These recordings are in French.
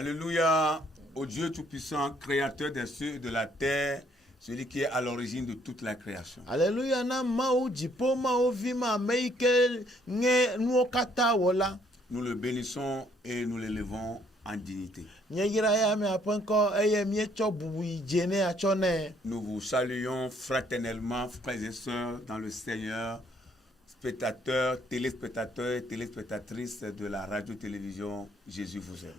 Alléluia au Dieu Tout-Puissant, créateur des cieux et de la terre, celui qui est à l'origine de toute la création. Alléluia na mao jipo mao vima meike nge nuokata wola. Nous le bénissons et nous l'élevons en dignité. Nous vous saluons fraternellement, frères et sœurs, dans le Seigneur, spectateurs, téléspectateurs et téléspectatrices de la radio-télévision Jésus vous aime.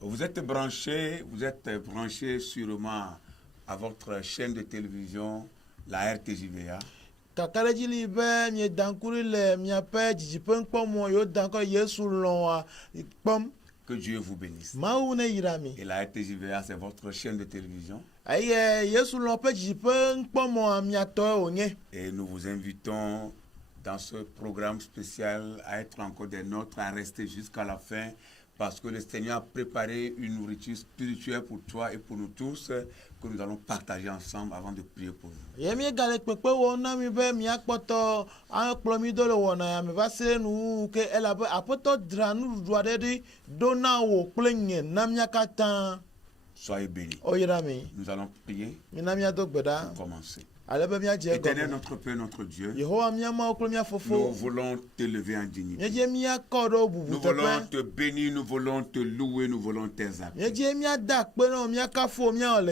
Vous êtes branchés sûrement à votre chaîne de télévision, la RTJVA. Que Dieu vous bénisse. Et la RTJVA, c'est votre chaîne de télévision. Et nous vous invitons dans ce programme spécial à être encore des nôtres, à rester jusqu'à la fin, parce que le Seigneur a préparé une nourriture spirituelle pour toi et pour nous tous, que nous allons partager ensemble avant de prier pour vous. Soyez bénis. Nous allons prier pour commencer. Éternel notre Père, notre Dieu, nous voulons t'élever en dignité. Nous voulons te bénir, nous voulons te louer, nous voulons t'exalter.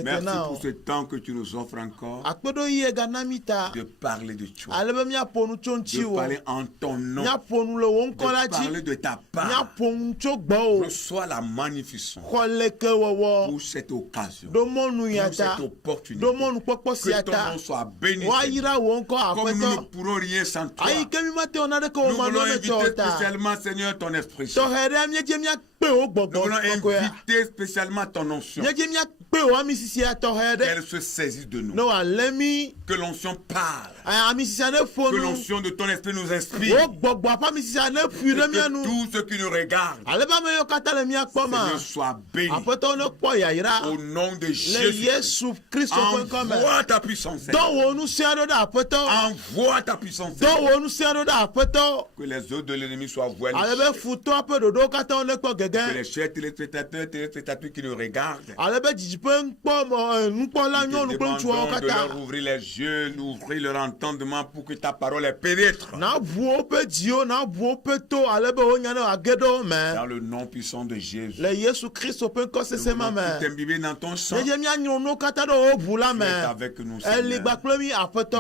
Merci pour ce temps que tu nous offres encore de parler de toi, de parler en ton nom, de parler de ta part. Reçois la magnificence pour cette occasion, pour cette opportunité. Que ton nom soit béni. Comme nous ne pourrons rien sans toi, nous voulons inviter spécialement, Seigneur, ton Esprit Saint. Nous voulons inviter spécialement ton onction. Qu'elle se saisisse de nous. Que l'onction parle. Que l'onction de ton esprit nous inspire. Que tout ce qui nous regarde, Seigneur, soit béni. Au nom de Jésus, envoie ta puissance. Envoie ta puissance. Que les œuvres de l'ennemi soient voilées. Que les chers téléspectateurs qui nous regardent, nous te demandons de leur ouvrir les yeux, d'ouvrir leur entendement pour que ta parole les pénètre. Dans le nom puissant de Jésus. Nous voulons t'imbiber dans ton sang. Tu es avec nous, Seigneur.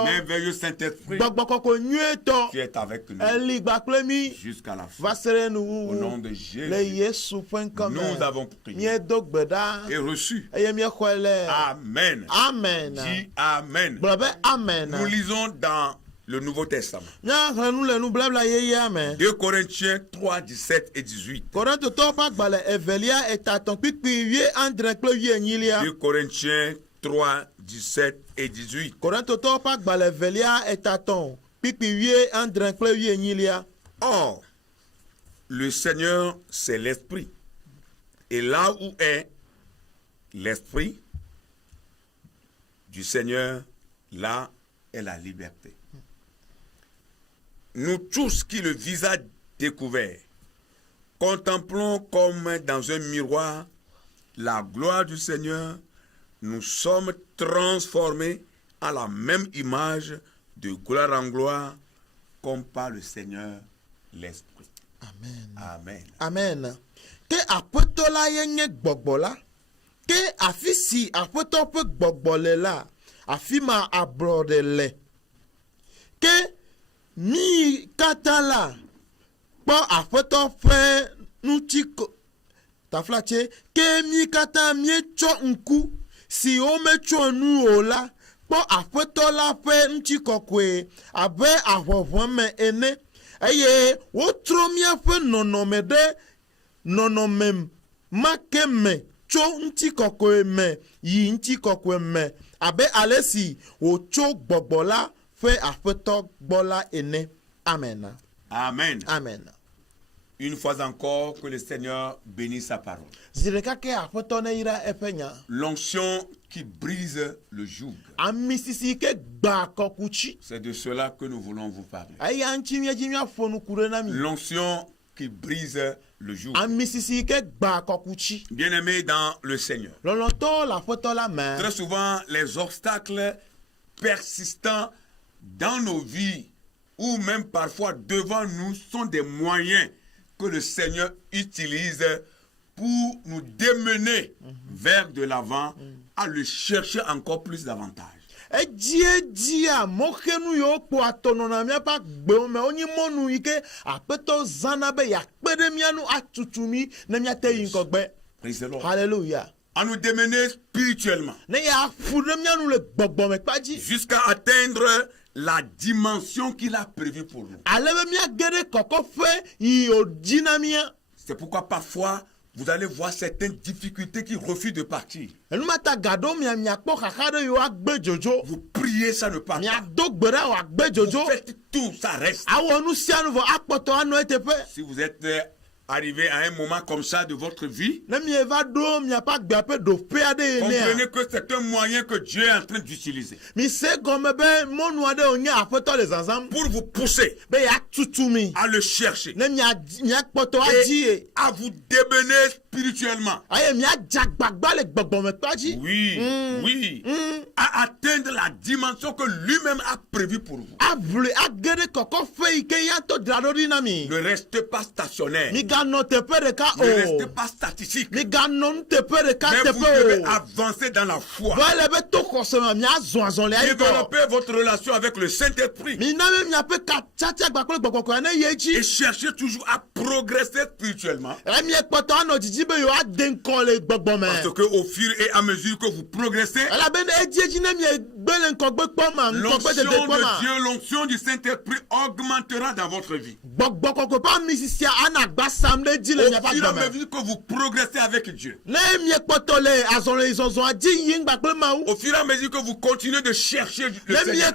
Merveilleux Saint-Esprit, tu es avec nous jusqu'à la fin. Au nom de Jésus, nous avons prié et reçu. Amen. Amen. Dis Amen. Amen. Nous lisons dans le Nouveau Testament. 2 Corinthiens 3, 17 et 18. 2 Corinthiens 3, 17 et 18. Or, le Seigneur, c'est l'Esprit. Et là où est l'Esprit du Seigneur, là est la liberté. Nous tous qui le visage découvert, contemplons comme dans un miroir la gloire du Seigneur, nous sommes transformés à la même image de gloire en gloire, comme par le Seigneur l'Esprit. Amen. Amen. Amen. Ke apotola yenye gbogbola. Ke afisi apotope gbogbole la. Afima abrodele. Ke mi katala. Po apotope nutiko. Taflache. Ke mi kata mie cho nku. Si ome cho nu ola. Po apotola pe nutiko kwe. Abe avovome ene. Eye, wotromia fe nonomede, nonomem, makeme, cho nti kokwe me, yi nti kokwe me, abe alesi, wo cho gbobola, fe afeto gbola ene. Amen. Amen. Amen. Une fois encore, que le Seigneur bénisse sa parole. L'onction qui brise le joug. C'est de cela que nous voulons vous parler. L'onction qui brise le joug. Bien-aimés dans le Seigneur. Très souvent, les obstacles persistants dans nos vies, ou même parfois devant nous, sont des moyens que le Seigneur utilise pour nous démener vers de l'avant, à le chercher encore plus davantage. Praise the Lord. Hallelujah. À nous démener spirituellement jusqu'à atteindre la dimension qu'il a prévue pour nous. C'est pourquoi parfois vous allez voir certaines difficultés qui refusent de partir. Vous priez, ça ne part pas. Vous faites tout, ça reste. Si vous êtes arrivé à un moment comme ça de votre vie, comprenez que c'est un moyen que Dieu est en train d'utiliser pour vous pousser à le chercher et à vous démener spirituellement. Oui, oui. À atteindre la dimension que lui-même a prévue pour vous. Ne restez pas stationnaire. Ne restez pas statistique. Mais vous devez avancer dans la foi. Développez votre relation avec le Saint-Esprit. Et cherchez toujours à progresser spirituellement. Parce que au fur et à mesure que vous progressez, l'onction du Saint-Esprit augmentera dans votre vie. Au fur et à mesure que vous progressez avec Dieu, au fur et à mesure que vous continuez de chercher le Seigneur,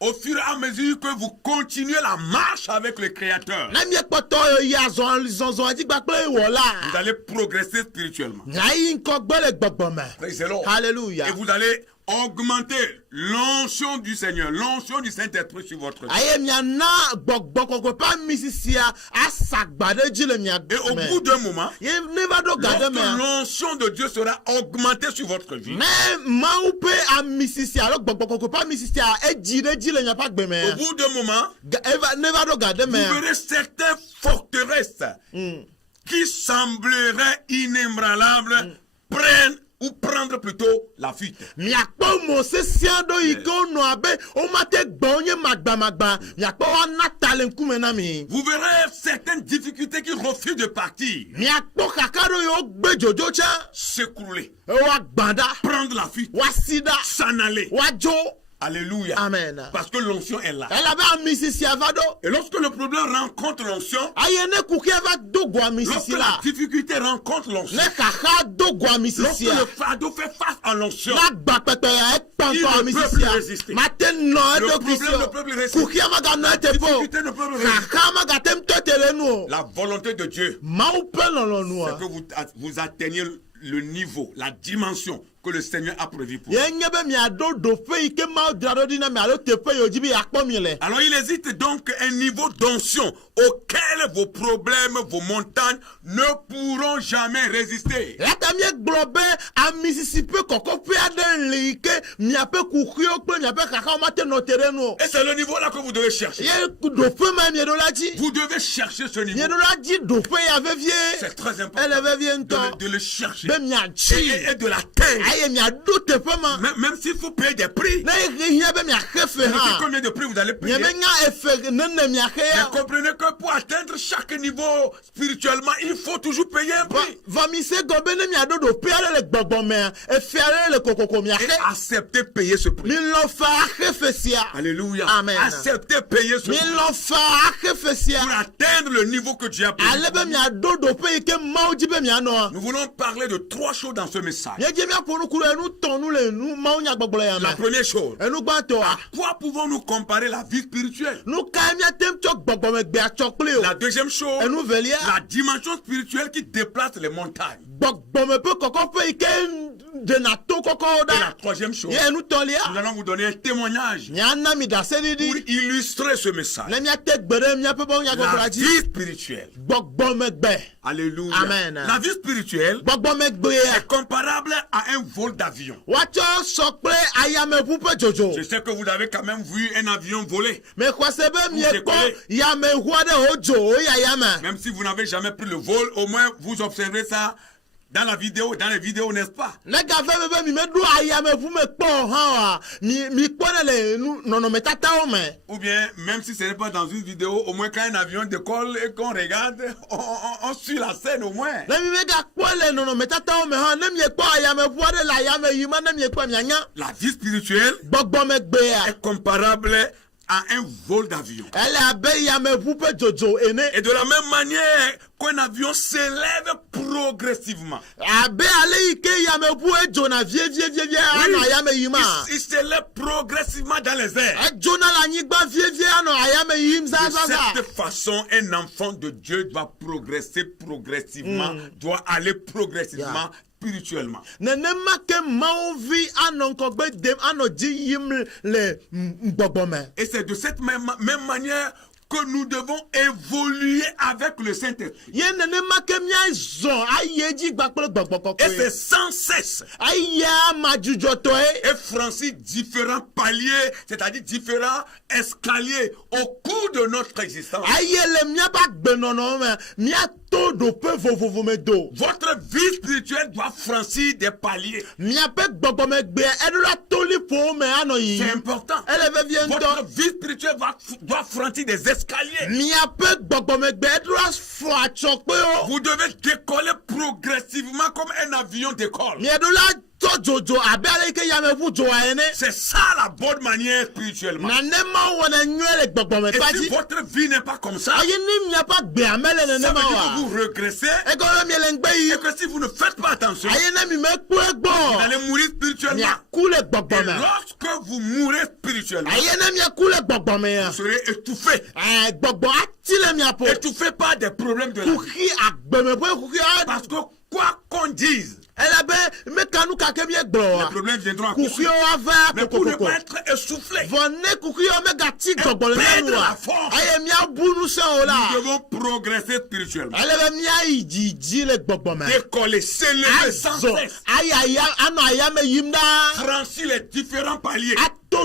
au fur et à mesure que vous continuez la marche avec le Créateur, vous allez progresser spirituellement. Praise the Lord. Hallelujah. Et vous allez augmenter l'onction du Seigneur, l'onction du Saint-Esprit sur votre vie. Et au bout d'un moment, lorsque l'onction de Dieu sera augmentée sur votre vie, au bout d'un moment, vous verrez certaines forteresses qui sembleraient inébranlables ou prendre plutôt la fuite. Vous verrez certaines difficultés qui refusent de partir. S'écrouler. Prendre la fuite. S'en aller. Alléluia. Amen. Parce que l'onction est là. Et lorsque le problème rencontre l'onction, lorsque la difficulté rencontre l'onction, lorsque le fardeau fait face à l'onction, il ne peut plus résister. Le problème ne peut plus résister. La difficulté ne peut plus résister. La volonté de Dieu, c'est que vous atteigniez le niveau, la dimension que le Seigneur a prévu pour vous. Alors il existe donc un niveau d'onction auquel vos problèmes, vos montagnes ne pourront jamais résister. Et c'est le niveau là que vous devez chercher. Vous devez chercher ce niveau. C'est très important de le chercher et de l'atteindre. Même s'il faut payer des prix. Combien de prix vous allez payer? Mais comprenez que pour atteindre chaque niveau spirituellement, il faut toujours payer un prix. Et accepter payer ce prix. Alléluia. Amen. Accepter payer ce prix. Pour atteindre le niveau que Dieu a prévu. Nous voulons parler de trois choses dans ce message. La première chose, à quoi pouvons-nous comparer la vie spirituelle? La deuxième chose, la dimension spirituelle qui déplace les montagnes. Et la troisième chose, nous allons vous donner un témoignage pour illustrer ce message. La vie spirituelle. Alléluia. Amen. La vie spirituelle est comparable à un vol d'avion. Je sais que vous avez quand même vu un avion voler. Même si vous n'avez jamais pris le vol, au moins vous observez ça dans les vidéos, n'est-ce pas? Ou bien, même si ce n'est pas dans une vidéo, au moins quand un avion décolle et qu'on regarde, on suit la scène au moins. La vie spirituelle est comparable à un vol d'avion. Et de la même manière qu'un avion s'élève progressivement. Il s'élève progressivement dans les airs. De cette façon, un enfant de Dieu doit progresser progressivement, doit aller progressivement. Spirituellement. Et c'est de cette même manière que nous devons évoluer avec le Saint-Esprit. Et c'est sans cesse. Et franchir différents paliers, c'est-à-dire différents escaliers au cours de notre existence. Votre vie spirituelle doit franchir des paliers. C'est important. Votre vie spirituelle doit franchir des escaliers. Vous devez décoller progressivement comme un avion décolle. C'est ça la bonne manière spirituellement. Et si votre vie n'est pas comme ça, ça veut dire que vous regressez et que si vous ne faites pas attention, vous allez mourir spirituellement. Et lorsque vous mourrez spirituellement, vous serez étouffé. Étouffé par des problèmes de la vie. Parce que quoi qu'on dise, les problèmes viendront à coup sûr. Mais pour ne pas être essoufflé et perdre la force, nous devons progresser spirituellement. Décoller, s'élever sans cesse. Franchir les différents paliers que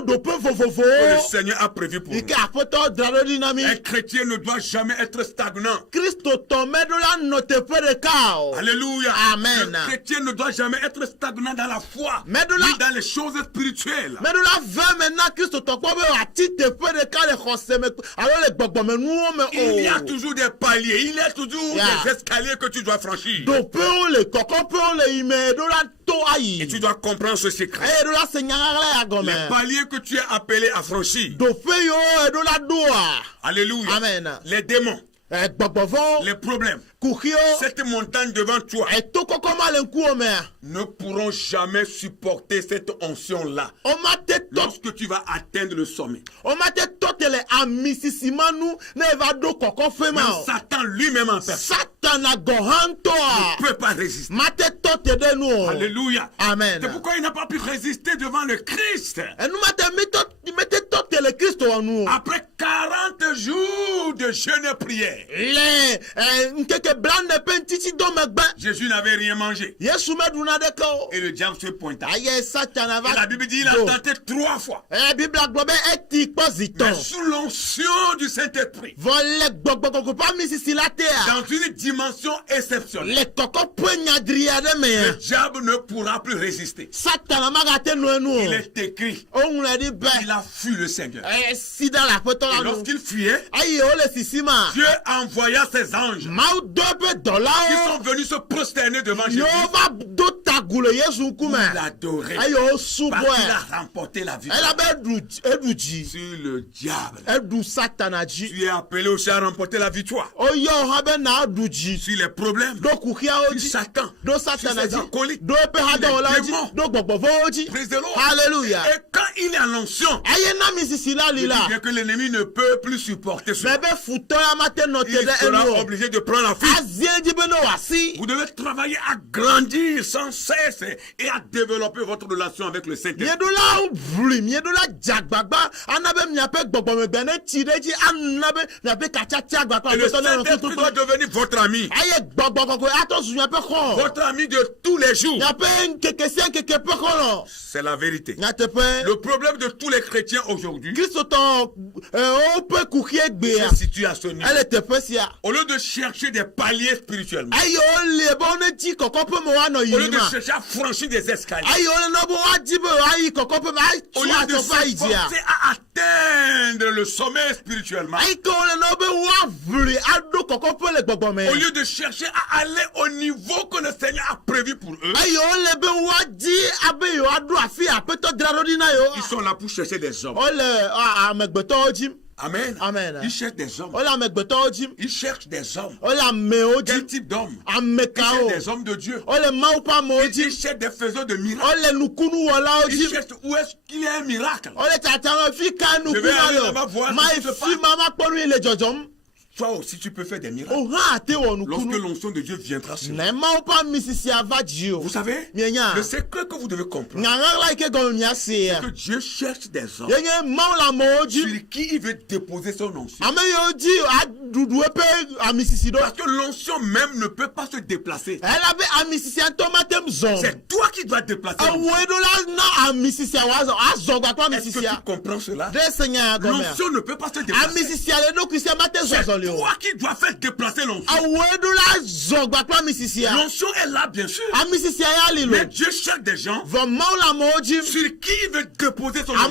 le Seigneur a prévu pour nous. Un chrétien ne doit jamais être stagnant. Alléluia. Amen. Le chrétien ne doit jamais être stagnant dans la foi, ni dans les choses spirituelles. Il y a toujours des paliers, il y a toujours des escaliers que tu dois franchir. Et tu dois comprendre ce secret. Les paliers que tu es appelé à franchir. Alléluia. Amen. Les démons, les problèmes, cette montagne devant toi ne pourront jamais supporter cette onction-là lorsque tu vas atteindre le sommet. Même Satan lui-même en personne ne peut pas résister. Alléluia. Amen. C'est pourquoi il n'a pas pu résister devant le Christ. Après 40 jours de jeûne et prière, Jésus n'avait rien mangé. Et le diable se pointa. Et la Bible dit qu'il a tenté 3 fois. Mais sous l'onction du Saint-Esprit, dans une dimension exceptionnelle, le diable ne pourra plus résister. Il est écrit, il a fui le Seigneur. Et lorsqu'il fuyait, Dieu envoya ses anges qui sont venus se prosterner devant Jésus. Pour l'adorer. Parce qu'il a remporté la victoire sur le diable. Tu es appelé aussi à remporter la victoire sur les problèmes, sur Satan, sur ses acolytes, sur les démons. Praise the Lord. Alléluia. Et quand il est en l'onction, il dit que l'ennemi ne peut plus supporter cela. Il sera obligé de prendre la fuite. Vous devez travailler à grandir sans cesse et à développer votre relation avec le Saint-Esprit. Et le Saint-Esprit doit devenir votre ami. Votre ami de tous les jours. C'est la vérité. Le problème de tous les chrétiens aujourd'hui se situe à ce niveau. Au lieu de chercher des paliers spirituellement, au lieu de chercher à franchir des escaliers, au lieu de s'efforcer à atteindre le sommet spirituellement, au lieu de chercher à aller au niveau que le Seigneur a prévu pour eux, ils sont là pour chercher des hommes. Amen. Amen. Ils cherchent des hommes. Ils cherchent des hommes. Quel type d'hommes? Ils cherchent des hommes de Dieu. Ils cherchent des faiseurs de miracles. Ils cherchent où est-ce qu'il y a un miracle. Je vais aller là-bas voir ce qui se passe. Toi aussi, tu peux faire des miracles. Lorsque l'onction de Dieu viendra sur vous. Vous savez, le secret que vous devez comprendre, c'est que Dieu cherche des hommes sur qui il veut déposer son onction. Parce que l'onction même ne peut pas se déplacer. C'est toi qui dois déplacer l'onction. Est-ce que tu comprends cela? L'onction ne peut pas se déplacer. C'est toi qui dois faire déplacer l'onction. L'onction est là, bien sûr. Mais Dieu cherche des gens sur qui il veut déposer son onction. Et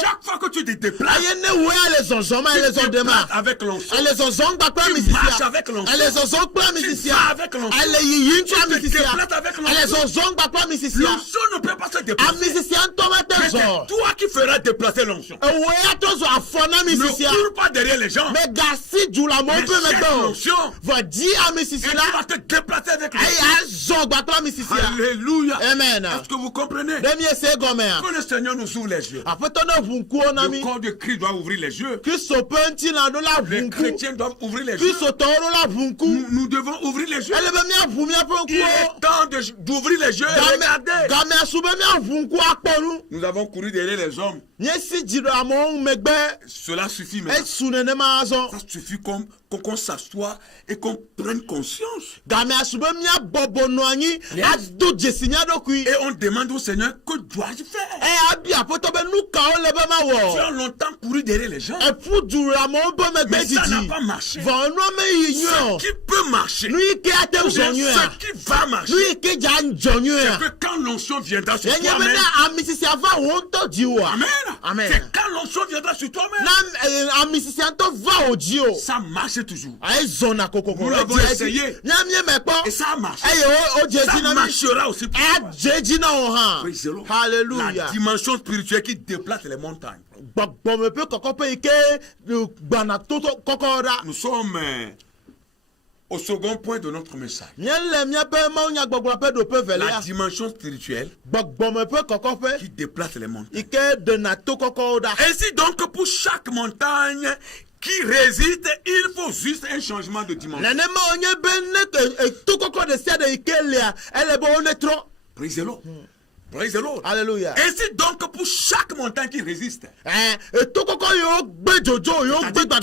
chaque fois que tu te déplaces, tu te déplaces avec l'onction. Tu marches avec l'onction. Tu vas avec l'onction. Tu te déplaces avec l'onction. L'onction ne peut pas se déplacer. Mais c'est toi qui feras déplacer l'onction. Ne cours pas derrière les gens. Mais cherche l'onction. Et tu vas te déplacer avec l'onction. Alléluia. Amen. Est-ce que vous comprenez? Que le Seigneur nous ouvre les yeux. Le corps de Christ doit ouvrir les yeux. Les chrétiens doivent ouvrir les yeux. Nous devons ouvrir les yeux. Il est temps d'ouvrir les yeux et regarder. Nous avons couru derrière les hommes. Cela suffit maintenant. Ça suffit qu'on s'assoie et qu'on prenne conscience. Et on demande au Seigneur, que dois-je faire? Tu as longtemps couru derrière les gens. Mais ça n'a pas marché. Ce qui peut marcher, ce qui va marcher, c'est que quand l'onction viendra sur toi-même, Amen. C'est quand l'onction viendra sur toi-même, ça marche toujours. Nous l'avons essayé et ça a marché. Ça marchera aussi pour toi. Alléluia. La dimension spirituelle qui déplace les montagnes. Nous sommes au second point de notre message. La dimension spirituelle qui déplace les montagnes. Ainsi donc, pour chaque montagne qui résiste, il faut juste un changement de dimension. Praise the Lord. Praise the Lord. Alléluia. Ainsi donc, pour chaque montagne qui résiste, qui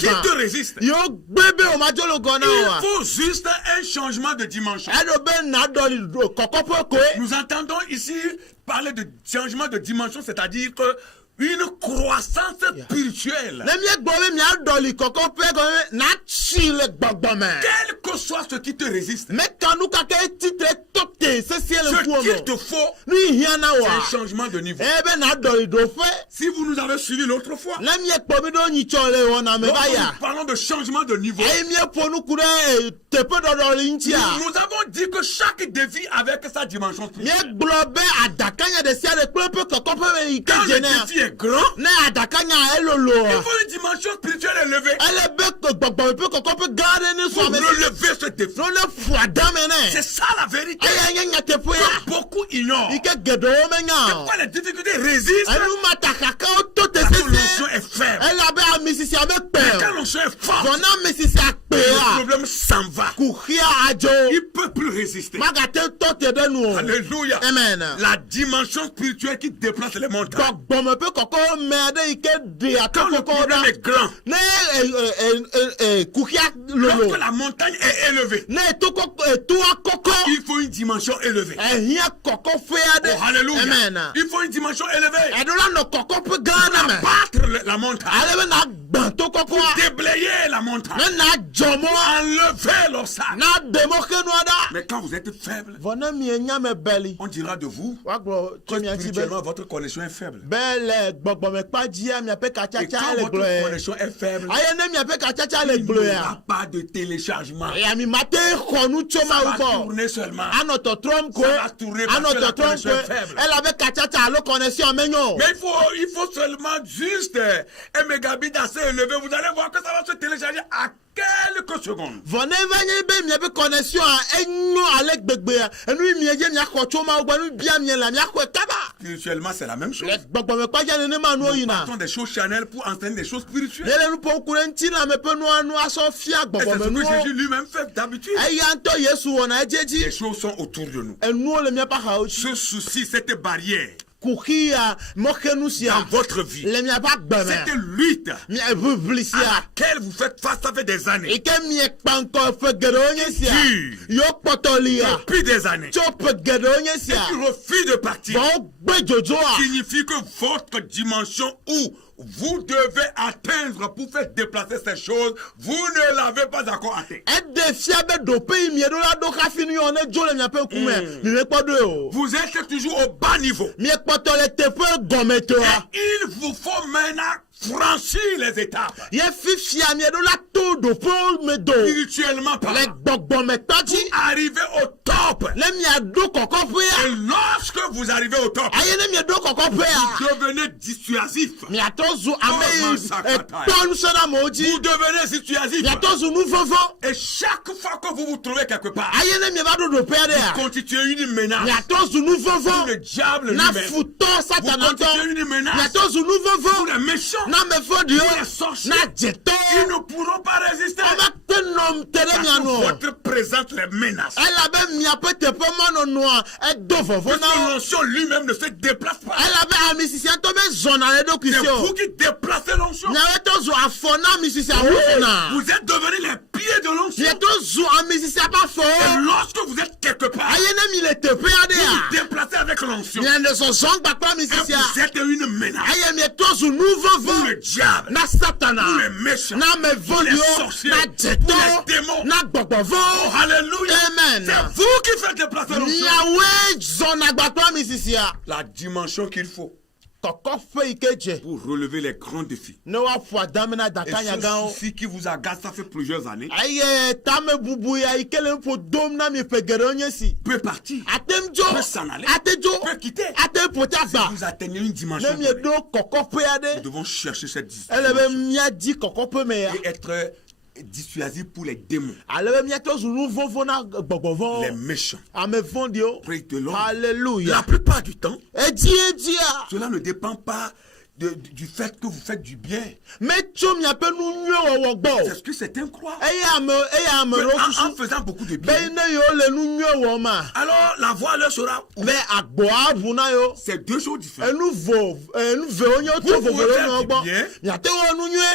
te résiste, il faut juste un changement de dimension. Nous entendons ici parler de changement de dimension, c'est-à-dire que une croissance spirituelle. Quel que soit ce qui te résiste, ce qu'il te faut, c'est un changement de niveau. Si vous nous avez suivis l'autre fois, nous parlons de changement de niveau. Nous avons dit que chaque défi avec sa dimension spirituelle. Quand le défi est grand, il faut une dimension spirituelle élevée pour relever ce défi. C'est ça la vérité que beaucoup ignorent. Pourquoi les difficultés résistent? Parce que l'onction est faible. Mais quand l'onction est forte, le problème s'en va. Il ne peut plus résister. Alléluia. Amen. La dimension spirituelle qui déplace les montagnes. Quand le problème est grand, lorsque la montagne est élevée, il faut une dimension élevée. Oh, alléluia. Amen. Il faut une dimension élevée. Pour abattre la montagne. Pour déblayer la montagne. Enlever l'obstacle. Mais quand vous êtes faible, on dira de vous que spirituellement votre connexion est faible. Et quand votre connexion est faible, il n'y aura pas de téléchargement. Ça va tourner seulement. Ça va tourner parce que la connexion est faible. Mais il faut seulement juste un mégabit assez élevé. Vous allez voir que ça va se télécharger à quelques secondes. Spirituellement, c'est la même chose. Nous partons des choses charnelles pour enseigner des choses spirituelles. Et c'est ce que Jésus lui-même fait d'habitude. Les choses sont autour de nous. Ce souci, cette barrière dans votre vie, cette lutte à laquelle vous faites face, ça fait des années, depuis des années, et qui refuse de partir, signifie que votre dimension où vous devez atteindre pour faire déplacer ces choses, vous ne l'avez pas encore atteint. Vous êtes toujours au bas niveau. Et il vous faut maintenant franchir les étapes. Spirituellement parlant, pour arriver au top. Et lorsque vous arrivez au top, vous devenez dissuasif. Vous devenez dissuasif. Et chaque fois que vous vous trouvez quelque part, vous constituez une menace pour le diable lui-même. Vous constituez une menace pour les méchants. Pour les sorciers. Ils ne pourront pas résister. Parce que votre présence les menace. Parce que l'onction lui-même ne se déplace pas. C'est vous qui déplacez l'onction. Vous êtes devenus les pieds de l'onction. Et lorsque vous êtes quelque part, vous vous déplacez avec l'onction. Et vous êtes une menace pour le diable, pour les méchants, pour les sorciers, pour les démons. Oh, alléluia. Amen. C'est vous qui faites déplacer l'onction. La dimension qu'il faut pour relever les grands défis. Et ce souci qui vous agace, ça fait plusieurs années, peut partir, peut s'en aller, peut quitter. Si vous atteignez une dimension, nous devons chercher cette dimension et être dissuasif pour les démons, les méchants. Praise the Lord. Alléluia. La plupart du temps, cela ne dépend pas du fait que vous faites du bien. C'est ce que certains croient. En faisant beaucoup de bien, alors la voie leur sera ouverte. C'est deux choses différentes. Vous pouvez faire du bien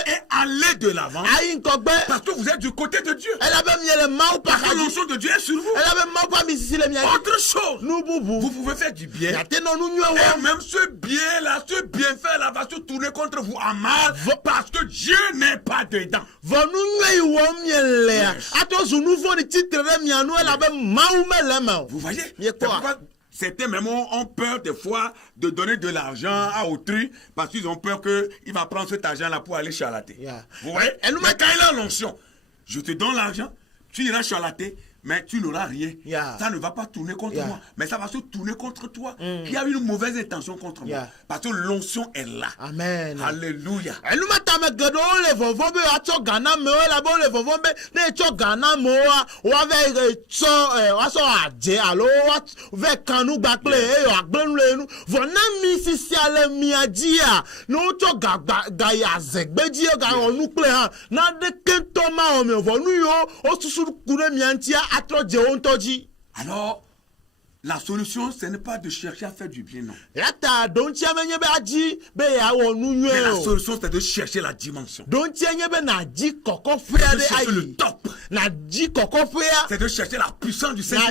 et aller de l'avant parce que vous êtes du côté de Dieu. Parce que l'onction de Dieu est sur vous. Autre chose, vous pouvez faire du bien et même ce bien-là, ce bienfait-là va se tourner contre vous à mal parce que Dieu n'est pas dedans. Vous voyez? Certains même ont peur des fois de donner de l'argent à autrui parce qu'ils ont peur qu'il va prendre cet argent-là pour aller charlater. Vous voyez? Mais quand il a l'onction, je te donne l'argent, tu iras charlater, mais tu n'auras rien. Ça ne va pas tourner contre moi, mais ça va se tourner contre toi qui a une mauvaise intention contre moi. Parce que l'onction est là. Amen. Alléluia. Alors, la solution, ce n'est pas de chercher à faire du bien, non. Mais la solution, c'est de chercher la dimension. C'est le top. C'est de chercher la puissance du Seigneur.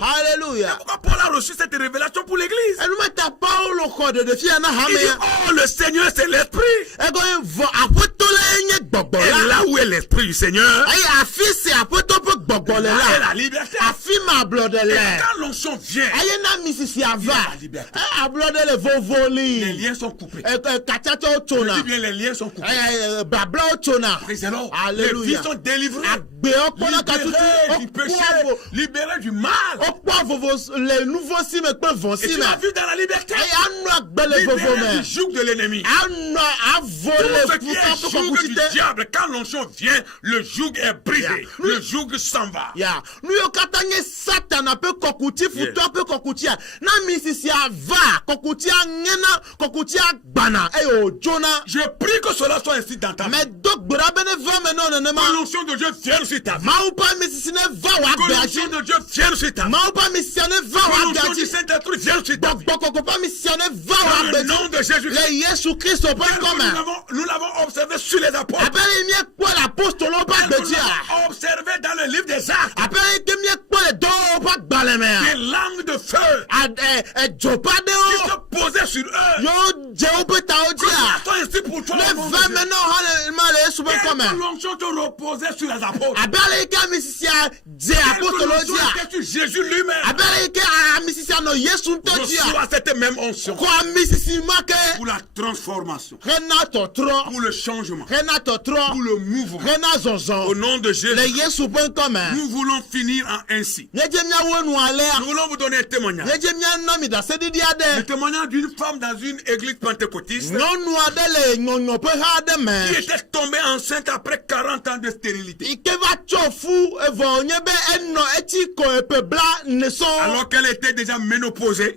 Alléluia. Pourquoi Paul a reçu cette révélation pour l'église? Il dit, oh, le Seigneur, c'est l'Esprit. Et là où est l'Esprit du Seigneur, là est la liberté. Et quand l'onction vient, il y a la liberté. Les liens sont coupés. Je dis bien, les liens sont coupés. Les vies sont délivrées. Libérées du péché, libérées du mal. Et tu l'as vu dans la liberté. Libérées du joug de l'ennemi. Tout ce qui est joug du diable, quand l'onction vient, le joug est brisé. Le joug s'en va. Satan peut kokuti futo peut kokutia na misisia va kokutia ngena kokutia bana eyo Jonah. Je prie que cela soit ainsi dans ta vie. Mais donc brabene va maintenant ne ma l'onction de Dieu vienne sur ta vie. Ma ou pas misisine va wa que l'onction de Dieu vienne sur ta vie. Ma ou pas misisine va wa l'onction du Saint-Esprit vienne sur ta vie. Boko pas misisine va wa le nom de Jésus. Le Jésus Christ au pas comme nous l'avons observé sur les apôtres. Après il y a quoi l'apôtre pas de Dieu. Observé dans le livre des Actes. Après il y a quoi le des langues de feu qui se posaient sur eux. Ainsi pour toi, l'onction te reposait sur les apôtres. Jésus lui-même reçoit cette même onction pour la transformation, pour le changement, pour le mouvement. Au nom de Jésus, nous voulons finir ainsi. Nous voulons vous donner un témoignage. Le témoignage d'une femme dans une église pentecôtiste qui était tombée enceinte après 40 ans de stérilité. Alors qu'elle était déjà ménopausée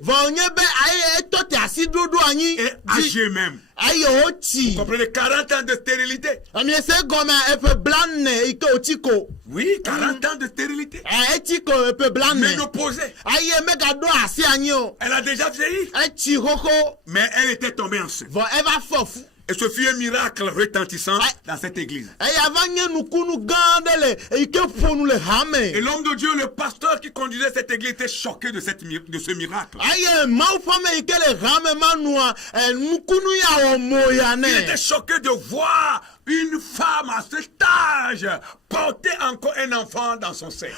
et âgée même. Vous comprenez, 40 ans de stérilité. Oui, 40 ans de stérilité. Ménopausée. Elle a déjà vieilli. Mais elle était tombée enceinte. Et ce fut un miracle retentissant dans cette église. Et l'homme de Dieu, le pasteur qui conduisait cette église, était choqué de ce miracle. Il était choqué de voir une femme à cet âge porter encore un enfant dans son sein.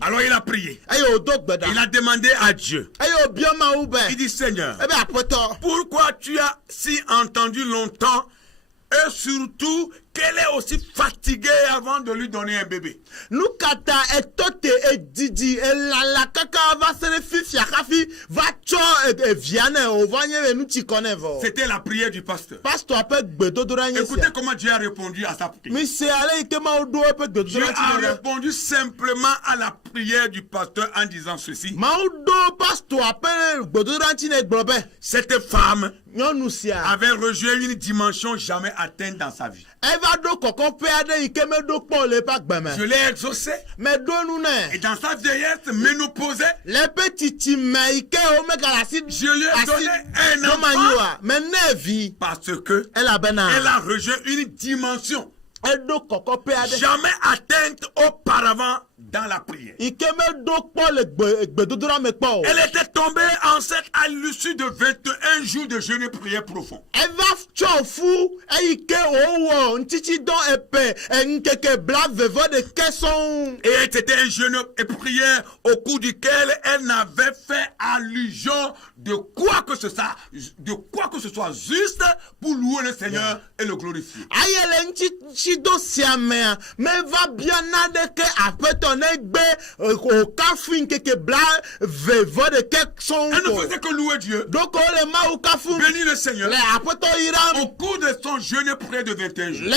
Alors il a prié. Il a demandé à Dieu. Il dit, Seigneur, pourquoi tu as si entendu longtemps et surtout qu'elle est aussi fatiguée avant de lui donner un bébé. C'était la prière du pasteur. Écoutez comment Dieu a répondu à sa prière. Dieu a répondu simplement à la prière du pasteur en disant ceci. Cette femme avait rejoint une dimension jamais atteinte dans sa vie. Je l'ai exaucé. Et dans sa vieillesse ménopausée, je lui ai donné un enfant parce que elle a rejoint une dimension jamais atteinte auparavant dans la prière. Elle était tombée enceinte à l'issue de 21 jours de jeûne et prière profond. Et c'était un jeûne et prière au cours duquel elle n'avait fait allusion de quoi que ce soit juste pour louer le Seigneur et le glorifier. Elle ne faisait que louer Dieu, bénir le Seigneur au cours de son jeûne et prière de 21 jours.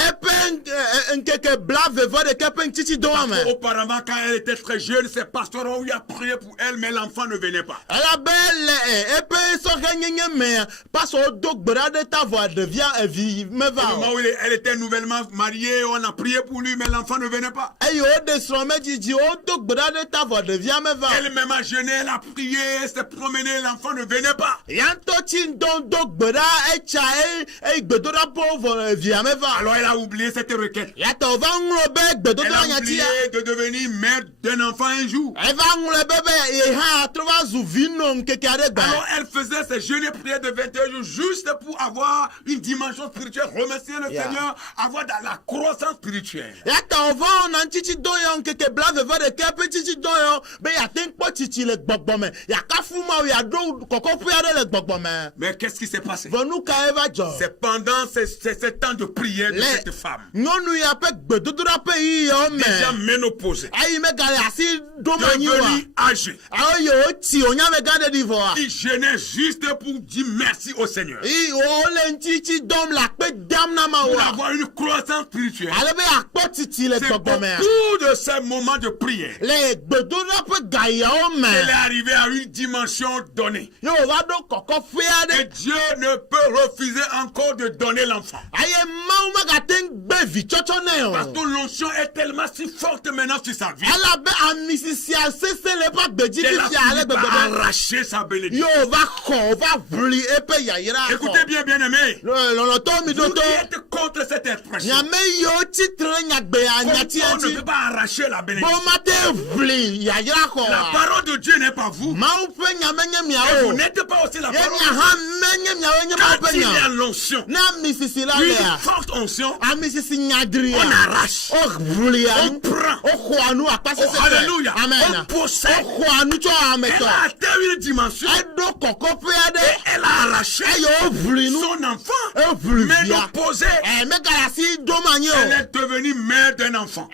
Auparavant, quand elle était très jeune, ses pasteurs ont eu à prier pour elle, mais l'enfant ne venait pas. Au moment où elle était nouvellement mariée, on a prié pour lui, mais l'enfant ne venait pas. Elle-même a jeûné, elle a prié, elle s'est promenée, l'enfant ne venait pas. Alors elle a oublié cette requête. Elle a oublié de devenir mère d'un enfant un jour. Alors elle faisait ses jeûnes et prières de 21 jours juste pour avoir une dimension spirituelle, remercier le Seigneur, avoir de la croissance spirituelle. Mais qu'est-ce qui s'est passé? C'est pendant ces temps de prière de cette femme, déjà ménopausée, devenue âgée, qui gênait juste pour dire merci au Seigneur, pour avoir une croissance spirituelle. C'est beaucoup de ces moments de prière qu'elle est arrivée à une dimension donnée. Et Dieu ne peut refuser encore de donner l'enfant. Parce que l'onction est tellement si forte maintenant sur sa vie. Elle a arraché sa bénédiction. Écoutez bien, bien-aimés. Vous qui êtes contre cette expression, on ne peut pas arracher la bénédiction. La parole de Dieu n'est pas vous. Et vous n'êtes pas aussi la parole de Dieu. Quand il y a l'onction, une forte onction, on arrache, on prend, alléluia, on possède. Elle a atteint une dimension et elle a arraché son enfant, ménopausée. Elle est devenue mère d'un enfant.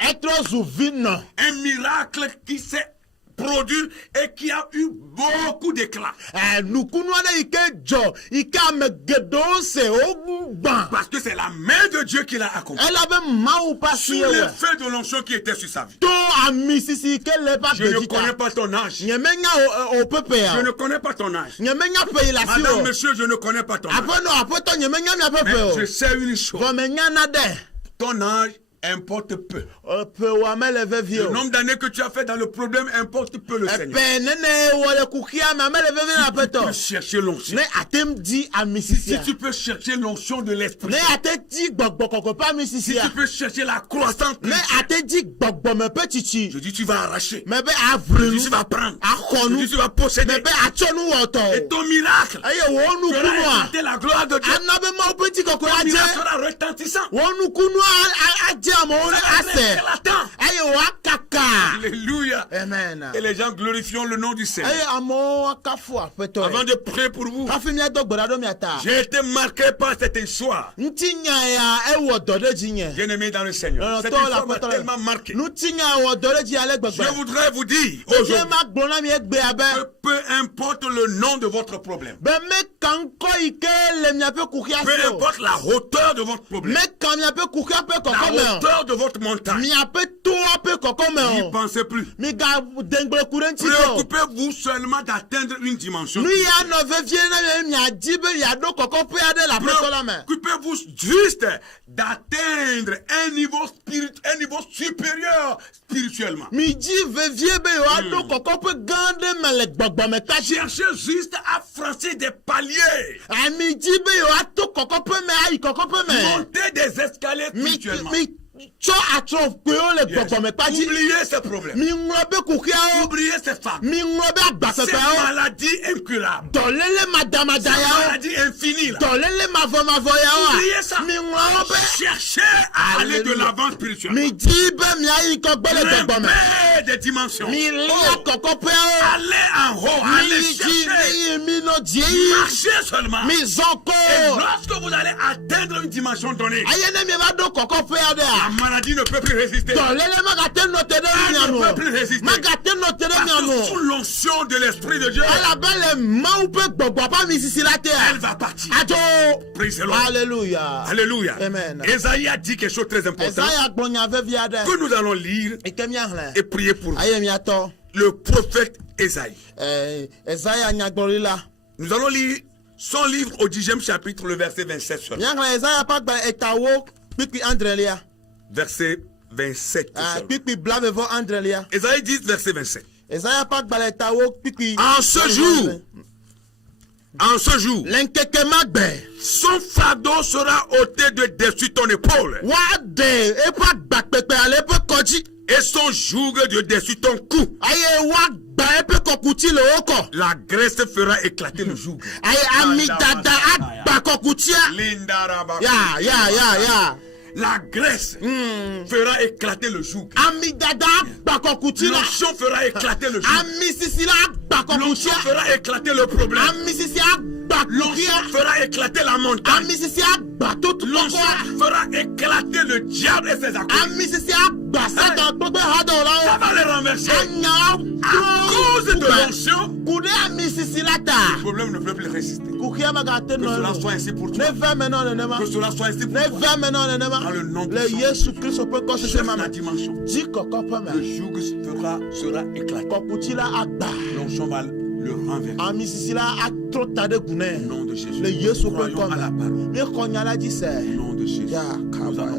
Un miracle qui s'est produit et qui a eu beaucoup d'éclat. Parce que c'est la main de Dieu qui l'a accompli. Sous l'effet de l'onction qui était sur sa vie. Je ne connais pas ton âge. Je ne connais pas ton âge. Madame, monsieur, je ne connais pas ton âge. Mais je sais une chose. Ton âge importe peu. Le nombre d'années que tu as fait dans le problème importe peu le Seigneur. Tu peux chercher l'onction. Si tu peux chercher l'onction de l'esprit, si tu peux chercher la croissance, je dis tu vas arracher, je dis tu vas prendre, je dis tu vas posséder, et ton miracle fera éclater la gloire de Dieu. Ton miracle sera retentissant. Alléluia. Amen. Et les gens glorifient le nom du Seigneur. Avant de prier pour vous, j'ai été marqué par cette histoire. Bien-aimé dans le Seigneur, cette histoire m'a tellement marqué. Je voudrais vous dire aujourd'hui que peu importe le nom de votre problème, peu importe la hauteur de votre problème, la hauteur de votre montagne, n'y pensez plus. Préoccupez-vous seulement d'atteindre une dimension. Préoccupez-vous juste d'atteindre un niveau supérieur spirituellement. Cherchez juste à franchir des paliers. Montez des escaliers spirituellement. Oubliez ces problèmes. Oubliez ces femmes. Ces maladies incurables. Ces maladies infinies. Oubliez ça. Cherchez à aller de l'avant spirituellement. Lever des dimensions. Allez en haut. Allez chercher. Marchez seulement. Et lorsque vous allez atteindre une dimension donnée, la maladie ne peut plus résister. Elle ne peut plus résister. Parce que sous l'onction de l'Esprit de Dieu, elle va partir. Praise the Lord. Alléluia. Alléluia. Amen. Esaïe a dit quelque chose de très important que nous allons lire et prier pour vous. Le prophète Esaïe. Nous allons lire son livre au 10e chapitre, le verset 27 seulement. Verset 27 seulement. Esaïe 10, verset 27. En ce jour, son fardeau sera ôté de dessus ton épaule. Et son joug de dessus ton cou. La graisse fera éclater le joug. La graisse fera éclater le joug. L'onction fera éclater le joug. L'onction fera éclater le problème. L'onction fera éclater la montagne. L'onction fera éclater le diable et ses accompagnements. Ça va les renverser. À cause de l'onction, le problème ne peut plus résister. Que cela soit ainsi pour toi. Que cela soit ainsi pour toi. Dans le nom de Jésus. Cherche la dimension. Le joug sera éclaté. L'onction va le renverser. Au nom de Jésus. Croyons à la parole. Au nom de Jésus. Nous allons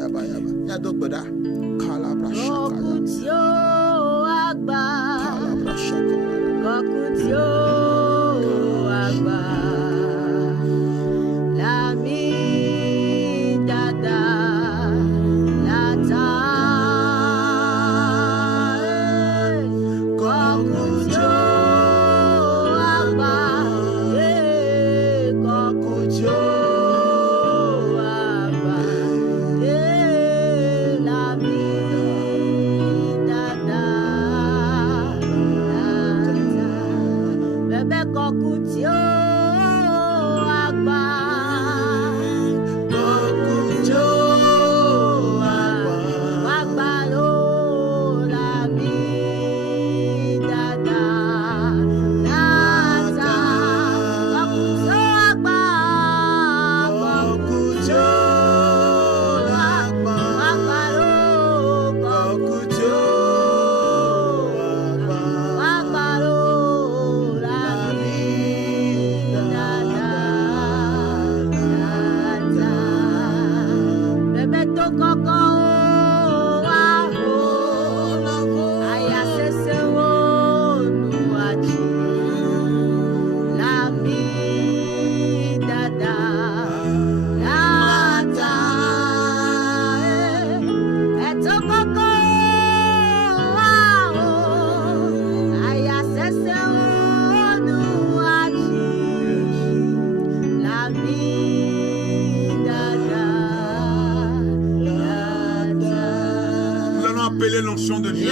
l'onction de Dieu.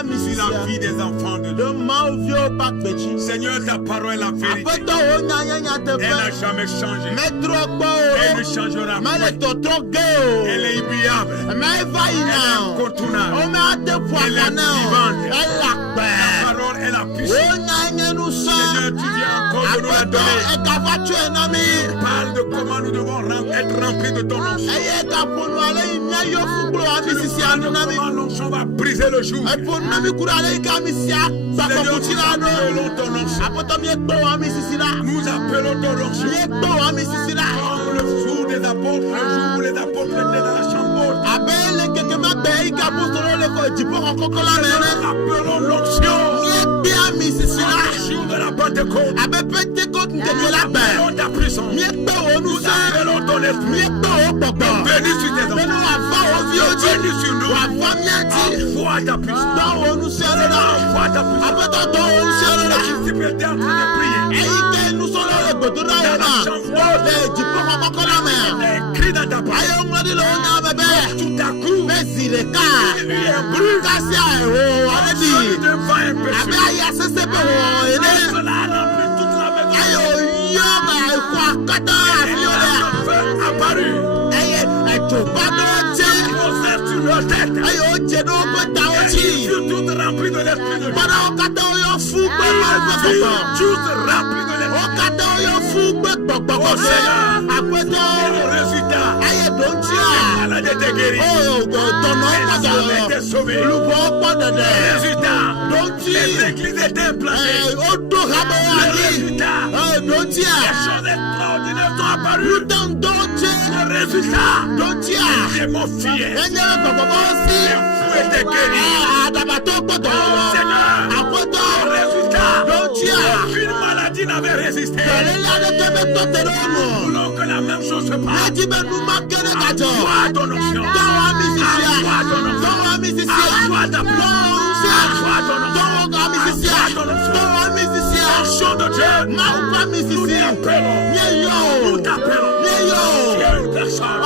C'est la vie des enfants de Dieu. Seigneur, ta parole est la vérité. Elle n'a jamais changé. Elle ne changera pas. Elle est immuable. Elle est incontournable. Elle est vivante. La parole est la puissance. Seigneur, tu viens encore de nous la donner. Parle de comment nous devons être remplis de ton onction. Comment l'onction va briser le joug. Seigneur, nous appelons ton onction. Comme le jour des apôtres, le jour où les apôtres étaient dans la chambre. Appelons l'onction. Le jour de la Pentecôte. Appelons ta puissance. Nous appelons ton esprit. Bénis sur tes enfants. venir sur nous. Envoie ta puissance. Envoie ta puissance. L'équipe était en train de prier. nous sommes là le côté de la écrit dans ta parole. Tout à coup, mais il est car il y a un bruit. Cela a rempli toute la maison. Apparu. Posèrent sur leur tête. Furent toutes remplies de l'esprit de Dieu. Tous remplis de l'esprit. Le résultat. Les malades étaient guéris. Les hommes étaient sauvés. Le résultat. Les églises étaient implantées. Le résultat. Les choses extraordinaires sont apparues. Le résultat. Les démons fiers. Les fous étaient guéris. Seigneur. Le résultat. Aucune maladie n'avait résisté. Nous voulons que la même chose se passe. Envoie ton onction. Envoie ton onction. Envoie ta puissance. Envoie ton onction. Onction de Dieu. Nous t'appelons. Nous t'appelons. Tu es une personne.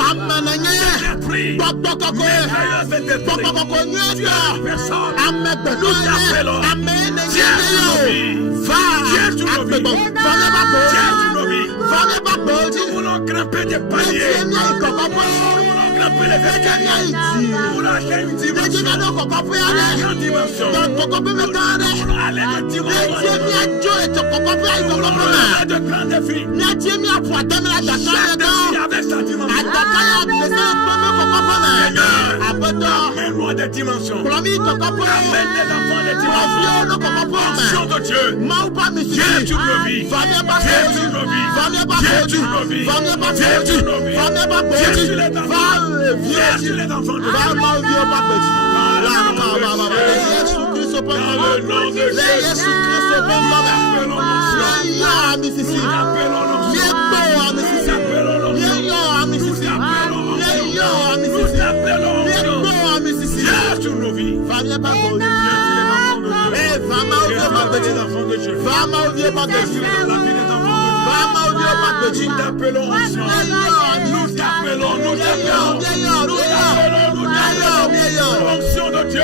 L'esprit. Merveilleuse est l'esprit. Tu es une personne. Nous t'appelons. Viens sur nos vies. Viens sur nos vies. Viens sur nos vies. Nous voulons grimper des paliers. Nous voulons grimper les escaliers. Nous voulons acheter une dimension. Une grande dimension. Nous voulons aller de dimension. Nous voulons aller de grands défis. Chaque défi avec sa dimension. Seigneur, amène-moi des dimensions. Amène des enfants des dimensions. Onction de Dieu. Viens sur nos vies. Viens sur nos vies. Viens sur nos vies. Viens sur nos vies. Viens sur les enfants. Viens sur les enfants de Dieu. Dans le nom de Jésus. Viens sur nos vies. Nous t'appelons onction. Nous t'appelons onction de Dieu.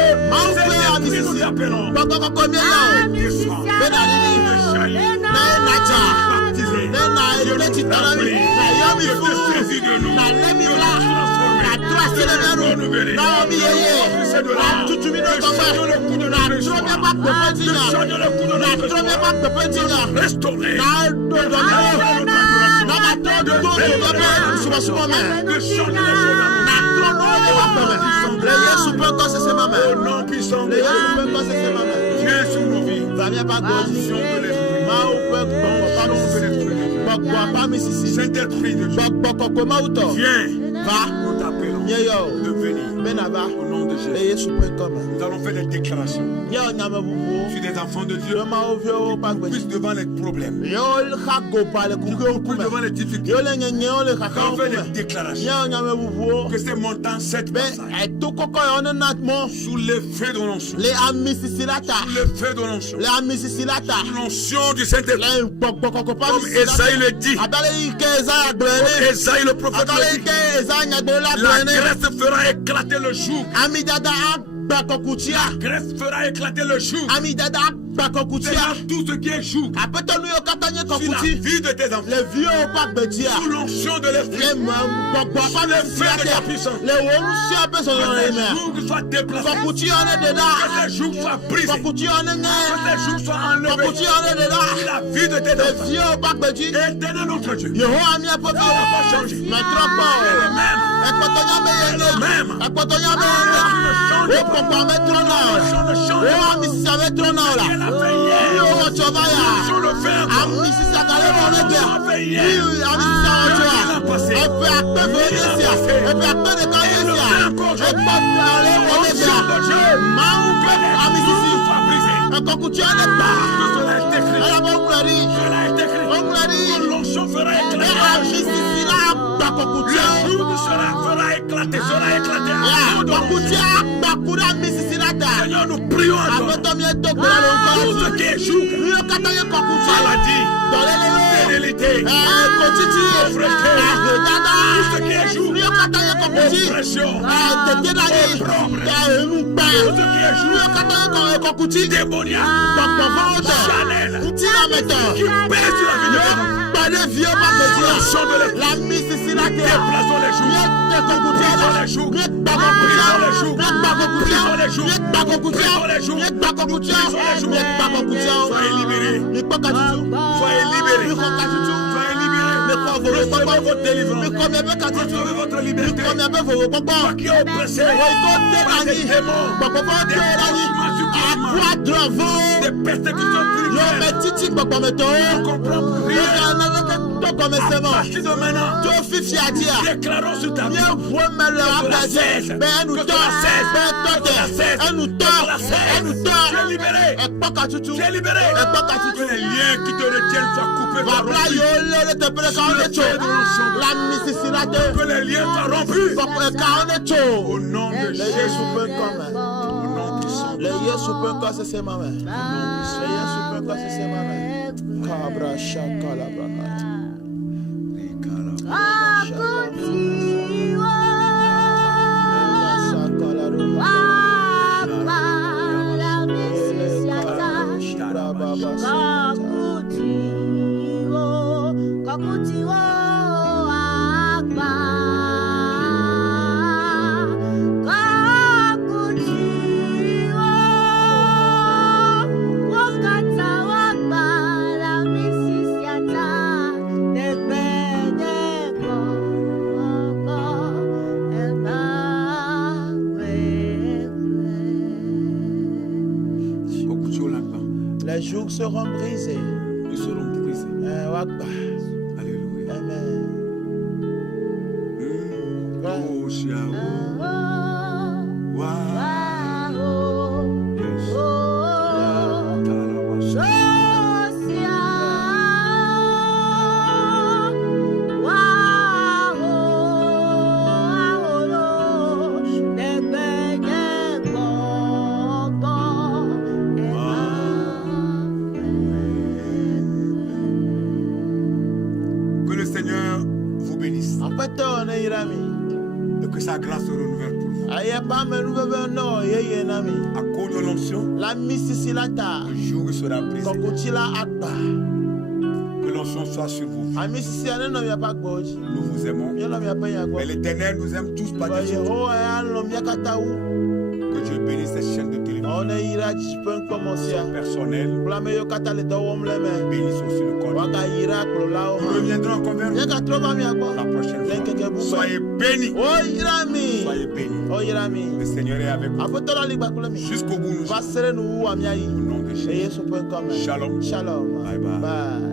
Nous t'appelons. Saint-Esprit de Dieu, viens, nous t'appelons de venir au nom de Jésus. Nous allons faire des déclarations sur des enfants de Dieu qui puissent devant les problèmes, devant les difficultés. Nous allons faire des déclarations que ces montants cèdent sous l'effet de l'onction, sous l'effet de l'onction, sous l'onction du Saint-Esprit. Comme Esaïe le dit, Esaïe le prophète le dit, la Grèce fera éclater le joug. La Grèce fera éclater le joug. C'est tout ce qui est joug sur la vie de tes enfants, sous l'onction de l'esprit, sous l'effet de ta puissance. Que les jougs soient déplacés, que les jougs soient brisés, que les jougs soient enlevés sur la vie de tes enfants. Éternel notre Dieu, tu n'as pas changé. Tu es le même. L'onction fera éclater. Le joug fera éclater. Seigneur, nous prions à toi. Tout ce qui est joug, maladie, stérilité, pauvreté, tout ce qui est joug, oppression, tout ce qui est joug, démoniaque, Chanel, qui pèse sur la vie de la déplaçons les jougs, soyez libérés. Recevez votre délivrance. Recevez votre liberté. Toi qui est oppressé par des démons, des persécutions spirituelles, on comprend pour rien. À partir de maintenant, déclarons sur ta vie que la cesse. Tu es libéré. Tu es libéré. Que les liens qui te retiennent soient coupés. Que les liens soient rompus. Au nom de Jésus. Au nom puissant. Cabra shakala braka. Les jougs seront brisés. Nous serons brisés. Alléluia. Amen. Et que sa grâce se renouvelle pour vous. À cause de l'onction, le joug sera brisé. Que l'onction soit sur vous. Nous vous aimons. Mais l'Éternel nous aime tous par des que Dieu bénisse cette chaîne de télévision. Personnel. Bénisse aussi le corps. Nous reviendrons encore vers vous la prochaine fois. Soyez bénis. Soyez bénis. Le Seigneur est avec vous. Jusqu'au bout, nous. Au nom de Jésus. Shalom. Shalom. Bye bye. Bye.